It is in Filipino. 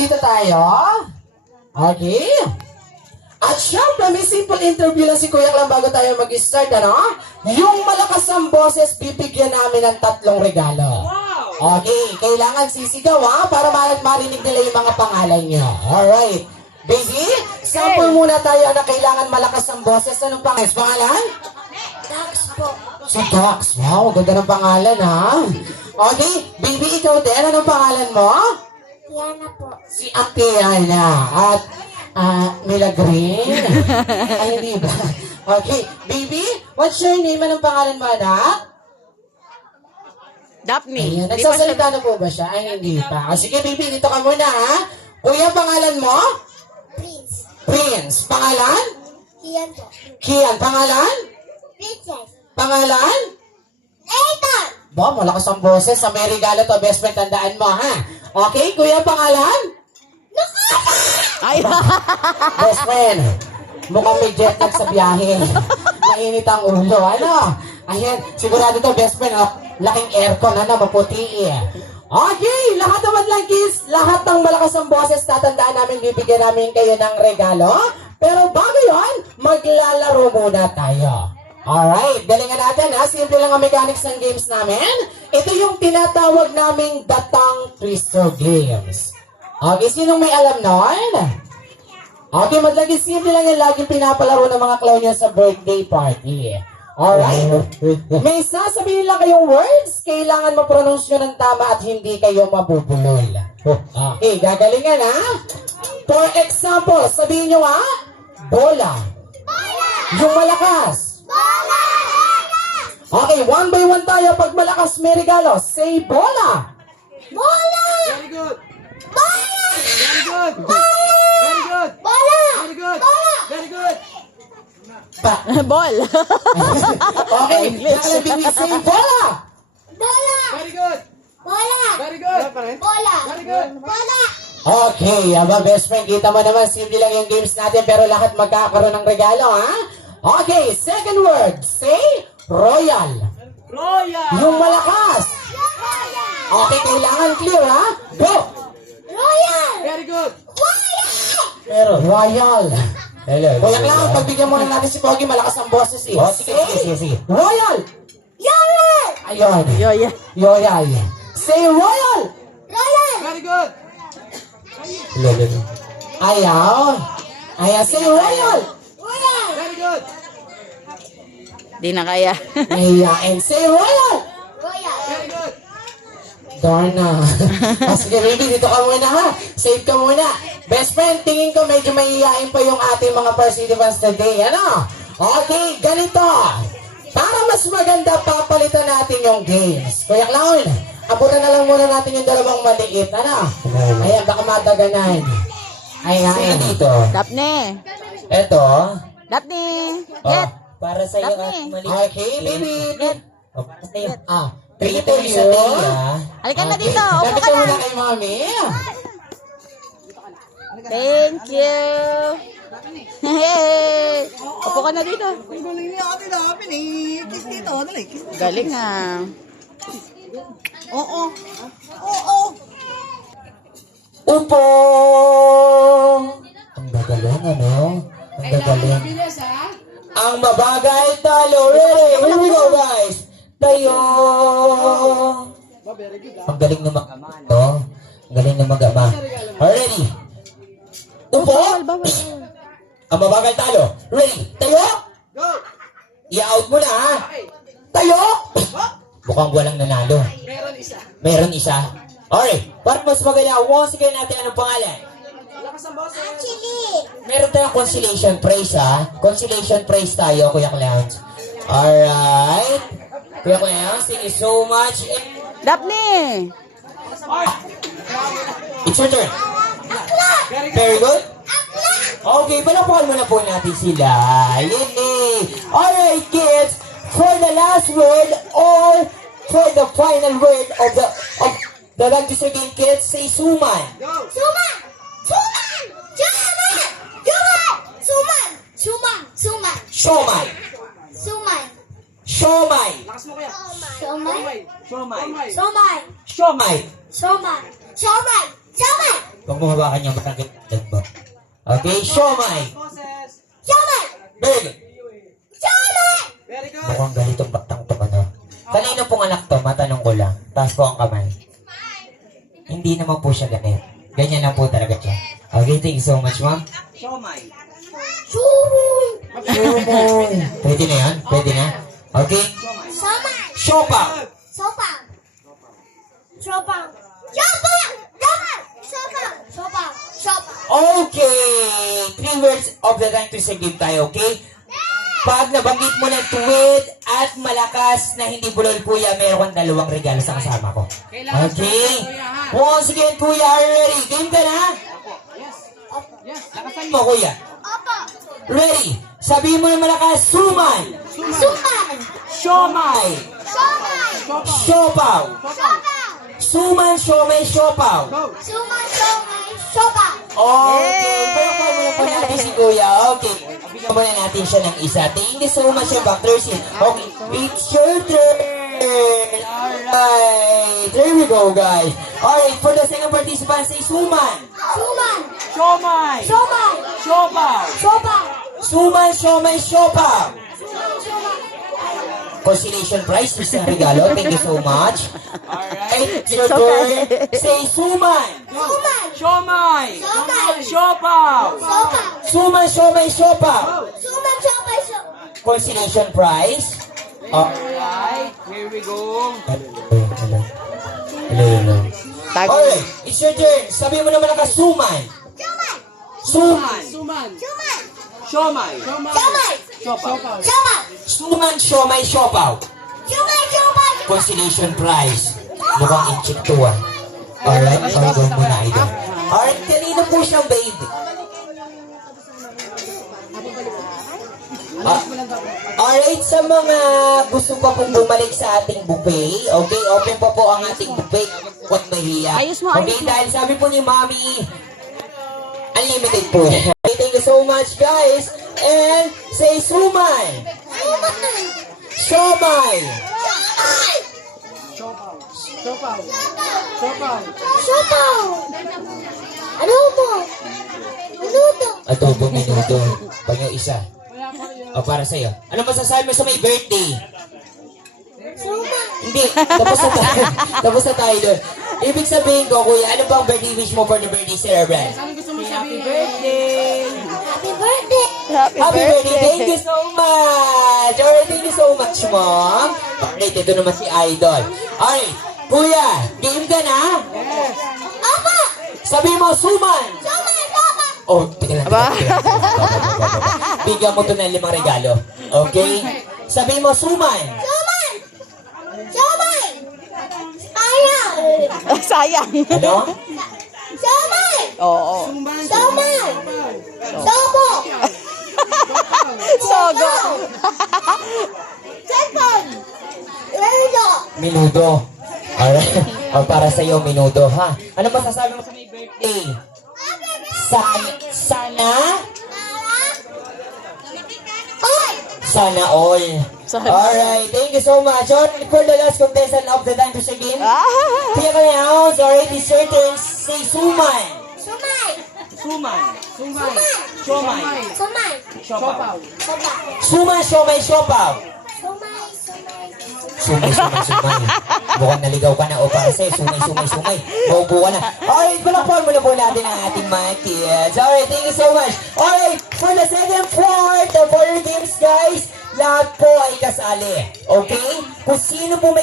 dito tayo. Okay. At syempre, may simple interview lang si Kuya Clam bago tayo mag-start, ano? Yung malakas ang boses, bibigyan namin ng 3 regalo. Okay, kailangan sisigaw, ha? Para marinig nila yung mga pangalan nyo. Alright. Baby, sample muna tayo na kailangan malakas ang boses. Anong pangalan? Dax po. Si Dax. Wow, ganda ng pangalan, ha? Okay, baby, ikaw din. Anong pangalan mo? Yana po. Si Ate Yana. At Mila Green. Ay, hindi ba? Okay, baby, what's your name? Anong pangalan mo, anak? Daphne. Ayan, Di ba siya- nagsasalita na po ba siya? Ay, hindi pa. Sige, baby, dito ka muna, ha? Kuya, pangalan mo? Prince. Prince. Pangalan? Kian po. Kian. Pangalan? Princess. Pangalan? Nathan. Ba, malakas ang boses. Sa may regalo to, best friend, tandaan mo, ha? Okay, kuya, pangalan? Ay, Best friend, mukhang may jet lag sa biyahe. Mainit ang ulo, ano? Ayan, sigurado to, best friend, oh, laking aircon, ano, maputi eh. Okay, lahat naman lang, kids, lahat ng malakas ang boses, tatandaan namin, bibigyan namin kayo ng regalo. Pero bago yun, maglalaro muna tayo. Alright, galingan natin, ha? Simple lang ang mechanics ng games namin. Ito yung tinatawag naming Batang Twister Games. Okay, sinong may alam nun? Okay, madlagi simple lang yung laging pinapalaro ng mga clown yan sa birthday party. Alright? May sasabihin lang kayong words, kailangan ma-pronounce nyo ng tama at hindi kayo mabubulol. Okay, gagalingan, ha? For example, sabihin nyo, ha? Bola. Yung malakas. Okay, one by one tayo. Pag malakas may regalo, say bola. Bola. Very good. Bola. Very good. Very good. Bola. Very good. Bola. Very good. ball. Okay, nakalang baby, say bola. Bola. Very good. Bola. Very good. Bola. Very good. Bola. Okay, aba best friend, kita mo naman, simple lang yung games natin pero lahat magkakaroon ng regalo, ha? Okay, second word, say royal. Royal. Yung malakas. Okay, kailangan clear, ha? Go! Royal. Very good. Pero royal. Hello. Kuya Clown, pagbigyan muna natin si Pogi, malakas ang boses eh. Sige. Royal! Royal. Ayun. Yoya. Royal. Say royal! Royal. Very good. Ayaw. Ayaw, say royal! Royal. Very good. Di na kaya. Ayaw, say royal! Royal. Very good. Darn na. Sige, baby, dito ka muna, ha? Save ka muna. Best friend, tingin ko medyo mahihain pa yung ating mga participants today. Ano? Okay, ganito. Para mas maganda, papalitan natin yung games. Kuya Clown, abutan na lang muna natin yung dalawang maliit. Ano? Ayan, baka madaganan. Ayan. Dito. Daphne. Eto. Daphne. Oh, Get. para sa iyo. Daphne. Okay, baby. Oh, para sa iyo. Three to you. Halika na dito. Upo Lapit ka ka na. muna kay mami. Thank you. Hey. Upo ka na dito. Ang galing niya ate namin eh. Kiss dito. Dali. Kiss. Galing ah. Oo. Oo. Upo! Ang gagaling, ano? Ang gagaling. Ang mabagal talo. Ready? Here we go, guys. Tayo! Ang galing na mag-ama, no? Ang galing na mag-ama. Ready? Upo! Bawal, bawal. Ang mabagal talo. Ready? Tayo! Go. I-out mo na, ha? Tayo! Mukhang walang nanalo. Meron isa. Meron isa. Alright, para mas maganda, once again natin anong pangalan? Lakas ang boss. Chili. Meron tayong consolation prize, ha? Consolation prize tayo, Kuya Clowns. Alright. Kuya Clowns, thank you so much. Daphne. It's your turn. Very good. Okay, palapakan muna po natin sila. Yay! Alright, kids. For the last word or for the final word of the Rugby Game kids, say suman. Go. Suman. Suman. Suman. Suman. Suman. Suman. Siomay. Suman. Siomay. Lakas mo kaya. Suman. Siomay. Suman. Siomay. Suman. Suman. Suman. Kung mo hawakan yung barangay mo. Okay, siomay. Siomay! Very good. Siomay! Very good. Mukhang ganitong batang to ano. Kanino pong anak to? Matanong ko lang. Taas po ang kamay. Hindi naman po siya ganit. Ganyan lang po talaga siya. Okay, thank you so much, ma'am. Siomay. Sumoy! Pwede na yan? Pwede na? Okay? Somay! Siopaw. Sopang! Sopang! Sopang! Sopang! Sopang! Sopang! Sopang! Okay! 3 words of the time to give tayo, okay? Pag nabanggit mo ng tuwid at malakas na hindi bulol, kuya, meron kang 2 regalo sa kasama ko. Okay? Once again, kuya, are you ready? Game ka na? Yes, lakasan Mo, kuya. Opo! Ready? Sabihin mo na malakas, suman, Suman! siomay, Somay! siopaw, Sopang! suman, siomay, siopaw. Suman! Somay! Sopang! Okay, pero kaya muna po natin si kuya. Okay, bigyan muna natin siya ng isa. Thank you so much, yung Dr. Sin. Okay, it's your turn. Alright, there we go, guys. Alright, for the second participant, say suman. Suman! Siomay. Somay! Siopaw. Sopang! Suman, siomay, siopaw. Suman! Somay! Consolation prize, isang regalo. Thank you so much. Alright, it's your It's turn. okay. Say suman. Suman! Siomay. Somay! Siopaw. Sopang! Suman, siomay, siopaw. Suman! Somay! Sopang! Consolation prize. Oh. Alright, here we go. Hello. Tago. Alright, it's your turn. Sabi mo naman nakasuman. Suman! Suman. Suman. Suman! Siomay. Somay! Siopaw. Sopang! Suman, siomay, siopaw. Suman! Sopang! Consolation prize. Mukhang inchik to ah. Alright, sorry go muna ito. Alright, kanino po siyang baby? Alright, sa mga gusto pa pong bumalik sa ating buffet, okay, open pa po ang ating buffet. Huwag mahiya. Ayos mo, Okay, ayos mo. dahil sabi po ni Mami, unlimited po. Okay, thank you so much, guys. And say suman, Suman! siomay, Sopang! Sopaw! Ano mo? Minuto! adobo minuto. Panyo isa. O, para sa'yo. Ano masasabi mo sa may birthday? Suman! Hindi, tapos na tayo. Tapos na tayo doon. Ibig sabihin ko, kuya, ano bang birthday wish mo for the birthday celebrant? Happy birthday. Happy birthday! Happy Happy birthday! Thank you birthday. so much! Alright, thank you so much, mom. Alright, ito naman si Idol. Alright, kuya, game ka na? Apa! Sabi mo, suman! Suman! Sopang! Oh, tingnan lang. Aba. Bigyan mo to ng 5 regalo. Okay? Sabi mo, suman! Suman! Sumay! Ayaw! Sayang. Ano? Sumay! Oo. Sumay! Sobo! Sogo. Second! Erdo! Minuto. Alright. O, para sa'yo, minuto, ha? Ano masasabi mo sa may birthday? Sana? Oy! Sana all. Sana. Alright, thank you so much. Alright, for the last contestant of the time to begin. Ah. Tia Kayaos, alright, it's your turn. Say suman. Sumay! Suman. Sumay! Siomay. Sumay! Siopaw. Soba! Suman, siomay, siopaw. Sumay! Sumay! Sumay. Mukhang naligaw ka na. O, para sa'yo, sumay. Maupo ka na. Alright, balakpan mo na po natin ang ating mga kids. Alright, thank you so much. Alright, for the second part of our games, guys, lahat po ay kasali. Okay? Kung sino po may